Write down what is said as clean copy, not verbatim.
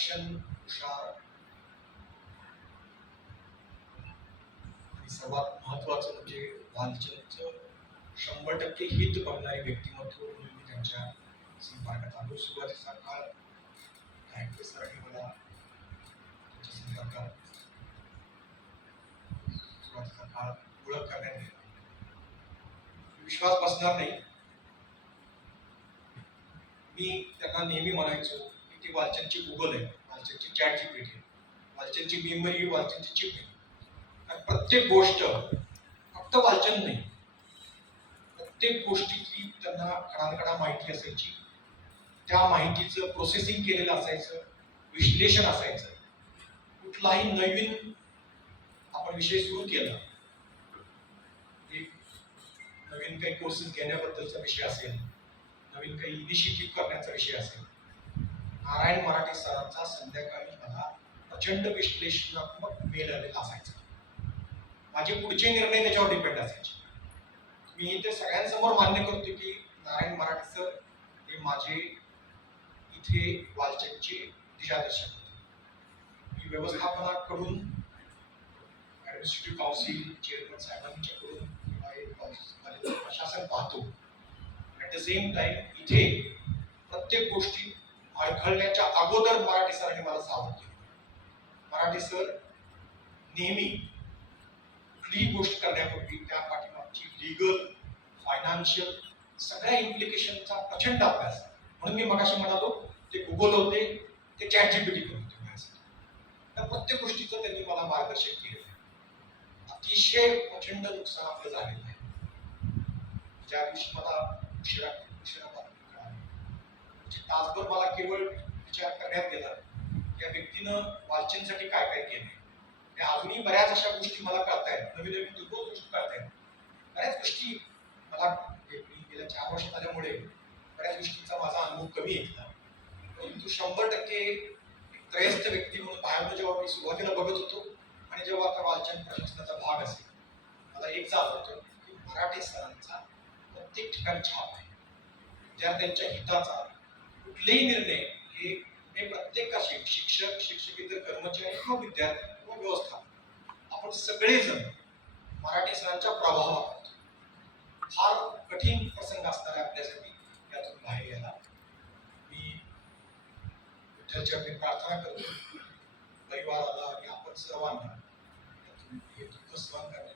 विलक्षण, हुशार आणि सर्वात महत्वाचं म्हणजे वालचंदचं 100% हित बघणारी व्यक्तिमत्व म्हणून मी त्यांच्या संपर्कात आलो. सुरुवातीचा काळ गायकवाड सरांनी मला त्यांच्या संपर्कात सुरुवातीचा काळ ओळख करण्यात आली. विश्वास बसणार नाही, मी त्यांना नेहमी म्हणायचो की ती वालचंदची गुगल आहे, वालचंदची चॅट जीपीटी आहे, वालचंदची मेमरी, वालचंदची चिप आहे. कारण प्रत्येक गोष्ट फक्त वालचंद नाही, प्रत्येक गोष्टीची त्यांना कणाकणा माहिती असायची, त्या माहितीचं प्रोसेसिंग केलेलं असायचं, विश्लेषण असायचं. कुठलाही नवीन आपण विषय सुरू केला, एक नवीन काही कोर्सेस घेण्याबद्दलचा विषय असेल, नवीन काही इनिशिएटिव्ह करण्याचा विषय असेल, नारायण मराठे सरांचा संध्याकाळी मला प्रचंड विश्लेषणात्मक मेल आलेला असायचा. माझे पुढचे निर्णय त्याच्यावर डिपेंड असायचे. मी इथे सगळ्यांसमोर मान्य करतो की नारायण मराठे सर हे माझे इथे वालचंदचे दिशादर्शक होते. मी व्यवस्थापनाकडून, ऍडमिनिस्ट्रेटिव्ह काउन्सिल चेअरमन साहेबांच्याकडून प्रशासन पाहतो. ऍट द सेम टाइम इथे प्रत्येक गोष्टी अडखळण्याच्या अगोदर मराठे सरांनी मला सावध केलं. मराठे सर नेहमी कुठलीही गोष्ट करण्यापूर्वी त्या पाठीमागची लीगल, फायनान्शियल सगळ्या इम्प्लिकेशनचा प्रचंड अभ्यास. म्हणून मी मगाशी म्हणालो ते गुगल होते, ते चॅट जीपीटी होते माझ्यासाठी. त्या प्रत्येक गोष्टीचं त्यांनी मला मार्गदर्शन केलेलं आहे. अतिशय प्रचंड नुकसान आपलं झालेलं आहे. ज्या दिवशी मला उशिरा बातमी कळाली, म्हणजे तासभर मला केवळ विचार करण्यात गेला त्या व्यक्तीनं वालचंदसाठी काय काय केलंय. त्या अजूनही बऱ्याच अशा गोष्टी मला कळतायत, नवीन नवीन दुर्बोध गोष्टी कळतायत. बऱ्याच गोष्टी मला गेल्या 4 वर्षात आल्यामुळे बऱ्याच गोष्टींचा माझा अनुभव कमी येतला. परंतु 100% त्रयस्थ व्यक्ती म्हणून बाहेर जेव्हा मी सुरुवातीला बघत होतो आणि जेव्हा आता वालचंद प्रशासनाचा भाग असेल, मला एक जाणवतं की मराठे सरांचा प्रत्येक ठिकाणी छाप आहे. विद्यार्थ्यांच्या हिताचा कुठलेही निर्णय हे प्रत्येकाशी, शिक्षक, शिक्षकेतर कर्मचारी किंवा विद्यार्थी किंवा व्यवस्थापक, आपण सगळेजण मराठे सरांच्या प्रभावात होतो. फार कठीण प्रसंग असणार आहे आपल्यासाठी यातून बाहेर यायला. मी विठ्ठलचरणी प्रार्थना करतो परिवाराला आणि आपण सर्वांना यातून हे दुःख सहन करण्याची